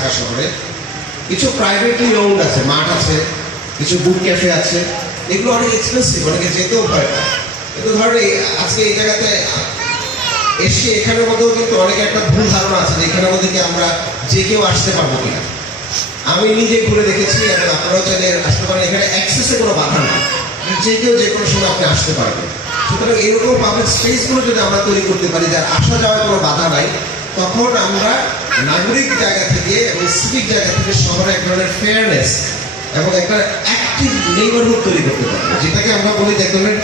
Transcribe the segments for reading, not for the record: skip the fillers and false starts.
ঢাকা শহরে। কিছু privately owned আছে, মাঠ আছে, কিছু বুক ক্যাফে আছে, এগুলো অনেক এক্সপেন্সিভ, অনেকে যেতেও ভয় পায়। কিন্তু ধরেন আজকে এই জায়গাতে এসে এখানের মধ্যেও কিন্তু অনেক একটা ভুল ধারণা আছে যে এখানের মধ্যে কি আমরা যে কেউ আসতে পারবো কিনা। আমি নিজে ঘুরে দেখেছি এবং আপনারাও চাইলে আসতে পারেন, এখানে অ্যাক্সেসে কোনো বাধা নেই, যে কেউ যে কোনো সময় আপনি আসতে পারবেন। সুতরাং এরকম পাবলিক স্পেসগুলো যদি আমরা তৈরি করতে পারি যার আসা যাওয়ার কোনো বাধা নাই, তখন আমরা নাগরিক জায়গা থেকে এবং সিভিক জায়গা থেকে শহরে এক ধরনের ফেয়ারনেস এবং একটা অ্যাক্টিভ নেইবারহুড তৈরি করতে পারবো, যেটাকে আমরা বলি যে ধরনের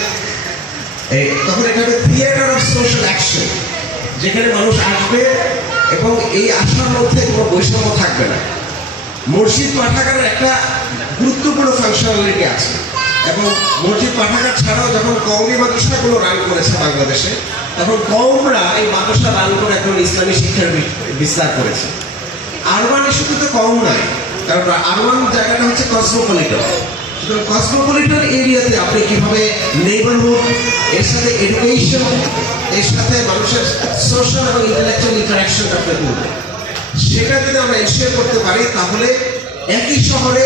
তখন এটা হবে থিয়েটার অফ সোশ্যাল অ্যাকশন, যেখানে মানুষ আসবে এবং এই আসার মধ্যে কোনো বৈষম্য থাকবে না। মসজিদ পাঠাগারের একটা গুরুত্বপূর্ণ ফাংশনালিটি আছে, এবং মসজিদ পাঠাগার ছাড়াও যখন কওমি মাদ্রাসাগুলো রান করেছে বাংলাদেশে, তখন কওমরা এই মাদ্রাসা রান করে এখন ইসলামী শিক্ষার বিস্তার করেছে। আরবান ইস্যুতে তো কম নাই, কারণ আরবান জায়গাটা হচ্ছে কসমোপলিটন। সুতরাং কসমোপলিটন এরিয়াতে আপনি কিভাবে নেইবারহুড, এর সাথে এডুকেশন, এর সাথে মানুষের সোশ্যাল এবং ইন্টেলেকচুয়াল ইন্টারাকশন আপনি করবেন, সেটা যদি আমরা এনশিওর করতে পারি, তাহলে একই শহরে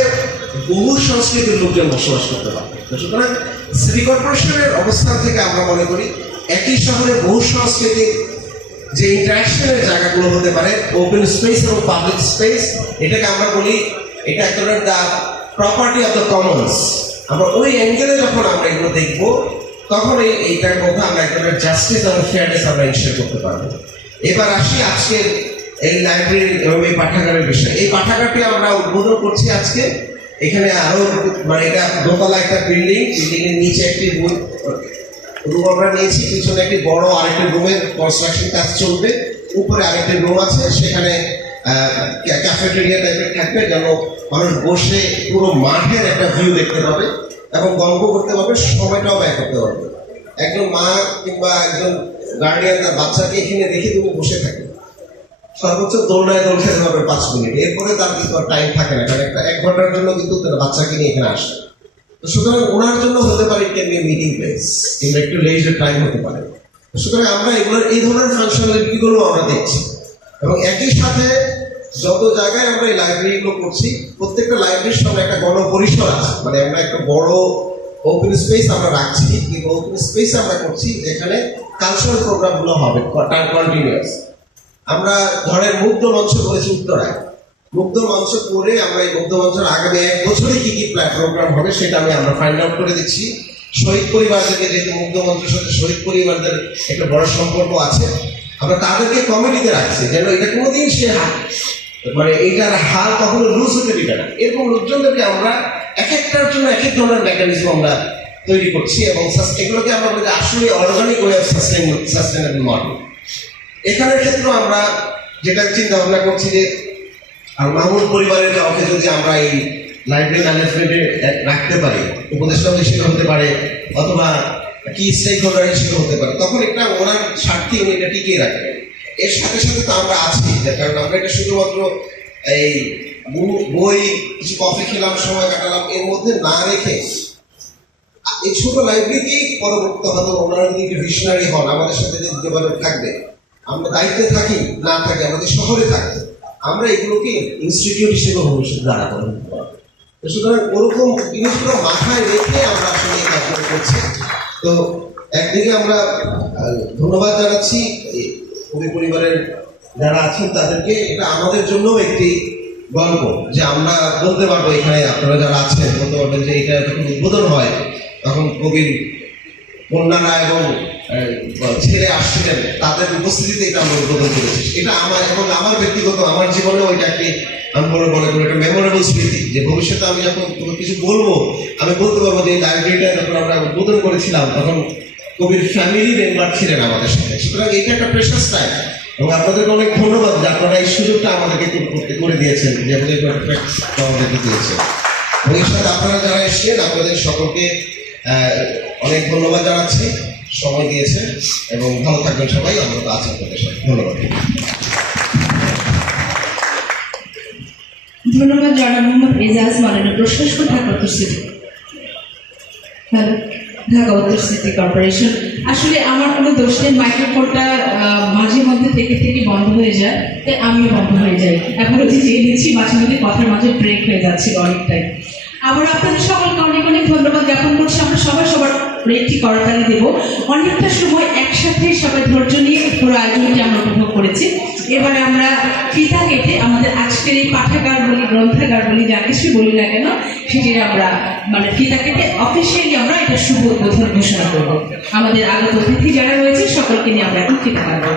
বহু সংস্কৃতির লোকজন বসবাস করতে পারবে। সুতরাং সিটি কর্পোরেশনের অবস্থান থেকে আমরা মনে করি একই শহরে বহু সংস্কৃতির যে ইন্টারাকশনের জায়গাগুলো হতে পারে, ওপেন স্পেস এবং পাবলিক স্পেস, এটাকে আমরা বলি এটা এক ধরনের the property of the Commons. আমরা ওই অ্যাঙ্গেলে যখন আমরা এগুলো দেখবো, তখন এইটার মধ্যে আমরা এক ধরনের জাস্টিস এবং ফেয়ারনেস আমরা এনশিওর করতে পারবো। এবার আসি আজকের এই লাইব্রেরি এবং এই পাঠাগারের বিষয়। এই পাঠাগারটি আমরা উদ্বোধন করছি আজকে। এখানে আরো মানে এটা দোতলা একটা বিল্ডিং, বিল্ডিংয়ের নিচে একটি রুম আমরা নিয়েছি, পিছনে একটি বড় আরেকটি রুমের কনস্ট্রাকশন কাজ চলবে, উপরে আরেকটি রুম আছে, সেখানে ক্যাফেটেরিয়া টাইপের থাকবে, যেন মানুষ বসে পুরো মাঠের একটা ভিউ দেখতে পাবে এবং গল্প করতে পারবে, সময়টাও ব্যয় করতে পারবে। একজন মা কিংবা একজন গার্ডিয়ান তার বাচ্চাকে এখানে রেখে তুমি বসে থাকে, সর্বোচ্চ দৌড়ায় দৌড় খেতে পারবে 5 মিনিট, এরপরে তার কিন্তু টাইম থাকে না, কারণ একটা 1 ঘন্টার জন্য কিন্তু তার বাচ্চাকে নিয়ে এখানে আসে। তো সুতরাং ওনার জন্য হতে পারে it can be meeting place, কিংবা একটু লেজার টাইম হতে পারে। সুতরাং আমরা এগুলোর এই ধরনের ফাংশনালিটিগুলো আমরা দেখছি, এবং একই সাথে যত জায়গায় আমরা এই লাইব্রেরিগুলো করছি, প্রত্যেকটা লাইব্রেরির সঙ্গে একটা গণপরিসর আছে, মানে আমরা একটা বড় ওপেন স্পেস আমরা রাখছি, এই ওপেন স্পেস আমরা করছি যেখানে কালচারাল প্রোগ্রামগুলো হবে কন্টিনিউয়াস। আমরা ধরেন মুগ্ধ মঞ্চ করেছি উত্তরায়, মুগ্ধ মঞ্চ করে আমরা এই মুগ্ধ মঞ্চের আগামী 1 বছরে কি কি প্রোগ্রাম হবে সেটা আমরা ফাইন্ড আউট করে দিচ্ছি। শহীদ পরিবারদেরকে, যেহেতু মুগ্ধ মঞ্চের সাথে শহীদ পরিবারদের একটা বড় সম্পর্ক আছে, আমরা তাদেরকে কমিটিতে রাখছি যেন এটা কোনোদিন সে মানে এইটার হাল কখনো লুজ হতে দিবে না। এরকম লোকজনদেরকে আমরা এক একটার জন্য এক এক ধরনের মেকানিজম আমরা তৈরি করছি, এবং এগুলোকে আমরা বলি আসলে organic way of sustainable model. এখানের ক্ষেত্রেও আমরা যেটা চিন্তা ভাবনা করছি যে মাহমুদ পরিবারের কাউকে যদি আমরা এই লাইব্রেরি ম্যানেজমেন্টে রাখতে পারি, উপদেষ্টা হিসেবে হতে পারে অথবা কি স্টেক হোল্ডার হিসেবে হতে পারে, তখন একটা ওনার স্বার্থে উনি এটা টিকিয়ে রাখবেন। এর সাথে সাথে তো আমরা আছি, কারণ আমরা এটা শুধুমাত্র এই বই, কিছু কফি খেলাম, সময় কাটালাম, এর মধ্যে না রেখে এই ছোট লাইব্রেরিকেই পরবর্তী হয়তো ওনারা যদি ভিশনারি হন, আমাদের সাথে যদি যোগাযোগ থাকবে, আমরা দায়িত্বে থাকি না থাকি, আমাদের শহরে থাকবে, আমরা এগুলোকে ইনস্টিটিউট হিসেবে ভবিষ্যৎ দাঁড়া করে নিতে পারবো। সুতরাং ওরকম জিনিসগুলো মাথায় রেখে আমরা আসলে এই কাজগুলো করছি। তো একদিকে আমরা ধন্যবাদ জানাচ্ছি কবি পরিবারের যারা আছেন তাদেরকে, এটা আমাদের জন্য একটি গল্প যে আমরা বলতে পারবো, এখানে আপনারা যারা আছেন বলতে পারবেন যে এটা যখন উদ্বোধন হয় তখন কবির কন্যারা এবং ছেলে আসছিলেন, তাদের উপস্থিতিতে এটা আমরা উদ্বোধন করেছি। এটা আমার এবং আমার ব্যক্তিগত আমার জীবনেও এটা একটি আমি মনে করি একটা মেমোরেবল স্মৃতি, যে ভবিষ্যতে আমি যখন কোনো কিছু বলবো আমি বলতে পারবো যে এই লাইব্রেরিটা যখন আমরা উদ্বোধন করেছিলাম তখন কবির ফ্যামিলি মেম্বার ছিলেন আমাদের সাথে। সুতরাং এটা একটা প্রেশাস টাইম, এবং আপনাদেরকে অনেক ধন্যবাদ যে আপনারা এই সুযোগটা আমাদেরকে করে দিয়েছেন, যে আমাদেরকে দিয়েছেন। ভবিষ্যতে আপনারা যারা এসছেন আপনাদের সকলকে অনেক ধন্যবাদ জানাচ্ছি, সময় দিয়েছেন, এবং ভালো থাকবেন সবাই। আমরা তো আছি আপনাদের সাথে। ধন্যবাদ। ধন্যবাদ জনাব মোহাম্মদ এজাজ মাননীয় প্রশাসক ঢাকা। হ্যালো। ঢাকা উত্তর সিটি কর্পোরেশন। আসলে আমার কোনো দোষ নেই, মাইক্রোফোনটা মাঝে মধ্যে থেকে বন্ধ হয়ে যায়, তাই আমিও বন্ধ হয়ে যাই। এখনো যে দিচ্ছি মাঝে মধ্যে কথার মাঝে ব্রেক হয়ে যাচ্ছিল অনেকটাই। আবার আপনাদের সকলকে অনেক অনেক ধন্যবাদ জ্ঞাপন করছি। আমরা সবাই সবার ব্রেকটি করতালি দেব। অনেকটা সময় একসাথে সবাই ধৈর্য নিয়ে পুরো আয়োজনটি আমরা উপভোগ করেছি। এবারে আমরা ফিতা কেটে আমাদের আজকের এই পাঠাগার বলি, গ্রন্থাগার বলি, যা কিছু বলি না কেন, সেটির আমরা ফিতা কেটে অফিসিয়ালি আমরা এটা শুভ উদ্বোধন ঘোষণা করবো। আমাদের আগত অতিথি যারা রয়েছে সকলকে নিয়ে আমরা এখন ফিতা কাটবো।